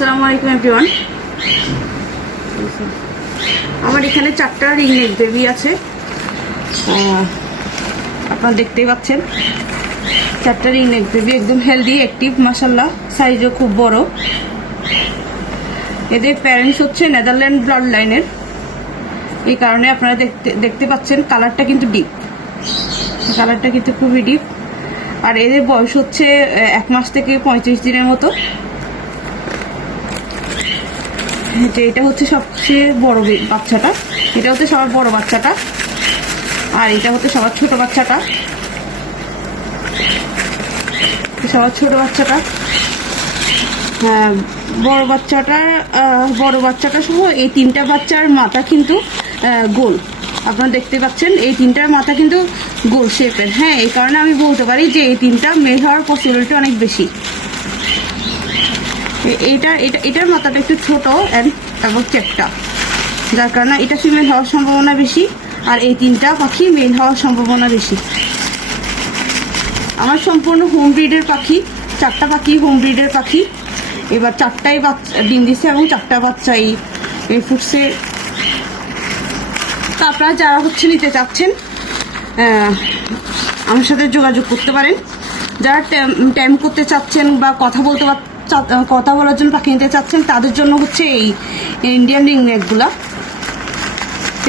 আসসালামু আলাইকুম এভরিওয়ান আমার এখানে চারটা রিং নেক বেবি আছে। আপনারা দেখতেই পাচ্ছেন। চারটা রিং নেক বেবি একদম হেলদি অ্যাক্টিভ মাসাল্লাহ সাইজও খুব বড়। এদের প্যারেন্টস হচ্ছে নেদারল্যান্ড ব্লাড লাইনের এই কারণে আপনারা দেখতে দেখতে পাচ্ছেন কালারটা কিন্তু ডিপ কালারটা কিন্তু খুবই ডিপ আর এদের বয়স হচ্ছে এক মাস থেকে পঁয়ত্রিশ দিনের মতো। যে এটা হচ্ছে সবচেয়ে বড় বাচ্চাটা, এটা হচ্ছে সবার বড় বাচ্চাটা, আর এটা হচ্ছে সবার ছোট বাচ্চাটা। সবার ছোট বাচ্চাটা। বড় বাচ্চাটার বড় বাচ্চাটা সহ এই তিনটা বাচ্চার মাথা কিন্তু গোল। আপনারা দেখতে পাচ্ছেন, এই তিনটার মাথা কিন্তু গোল শেপের হ্যাঁ এই কারণে আমি বলতে পারি যে এই তিনটা মেয়ে হওয়ার পসিবিলিটি অনেক বেশি। এটা এটা এটার মাথাটা একটু ছোট অ্যান্ড এবং চেপটা যার কারণে এটা ফিমেল হওয়ার সম্ভাবনা বেশি, আর এই তিনটা পাখি মেল হওয়ার সম্ভাবনা বেশি। আমার সম্পূর্ণ হোম ব্রিডের পাখি, চারটা পাখি হোম ব্রিডের পাখি। এবার চারটাই বাচ্চা, ডিম দিচ্ছে এবং চারটা বাচ্চা এই এই ফুটসে তো আপনারা যারা হচ্ছে নিতে চাচ্ছেন আমার সাথে যোগাযোগ করতে পারেন। যারা টাইম করতে চাচ্ছেন বা কথা বলতে কথা বলার জন্য পাখি নিতে চাচ্ছেন, তাদের জন্য হচ্ছে এই ইন্ডিয়ান রিং নেকগুলা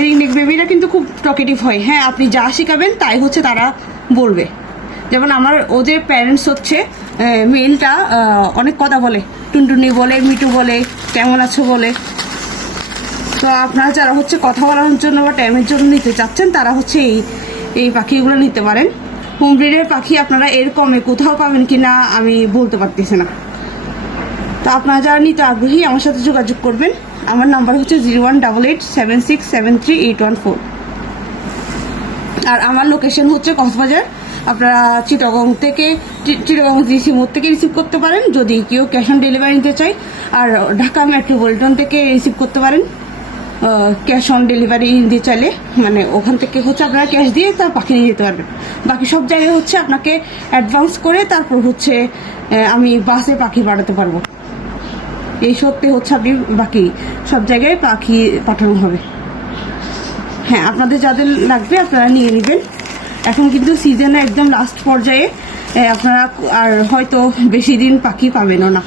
রিং নেক বেবিরা কিন্তু খুব টকেটিভ হয়। হ্যাঁ আপনি যা শেখাবেন তাই হচ্ছে তারা বলবে। যেমন আমার ওদের প্যারেন্টস হচ্ছে মেলটা অনেক কথা বলে। টুনটুনি বলে মিটু বলে, কেমন আছো বলে। তো আপনারা যারা হচ্ছে কথা বলার জন্য বা টাইমের জন্য নিতে চাচ্ছেন, তারা হচ্ছে এই এই পাখিগুলো নিতে পারেন। হোম ব্রিডের পাখি আপনারা এর কমে কোথাও পাবেন কি না আমি বলতে পারতেছি না। তো আপনারা যারা নিতে আগ্রহী, আমার সাথে যোগাযোগ করবেন। আমার নাম্বার হচ্ছে zero one double eight seven six seven three eight one four. আর আমার লোকেশন হচ্ছে কক্সবাজার। আপনারা চিটাগং থেকে চিটাগং রিসিভ মোড় থেকে রিসিভ করতে পারেন, যদি কেউ ক্যাশ অন ডেলিভারি নিতে চায়। আর ঢাকা মেট্রোপলিটন থেকে রিসিভ করতে পারেন। ক্যাশ অন ডেলিভারি নিতে চাইলে মানে ওখান থেকে হচ্ছে আপনারা ক্যাশ দিয়ে তার পাখি নিয়ে যেতে পারবেন। বাকি সব জায়গায় হচ্ছে আপনাকে অ্যাডভান্স করে তারপর হচ্ছে আমি বাসে পাখি পাঠাতে পারব। এই সত্যি হচ্ছে আপনি বাকি সব জায়গায় পাখি পাঠানো হবে। হ্যাঁ আপনাদের যাদের লাগবে আপনারা নিয়ে নেবেন। এখন কিন্তু সিজনে একদম লাস্ট পর্যায়ে আপনারা আর হয়তো বেশি দিন পাখি পাবেনও না।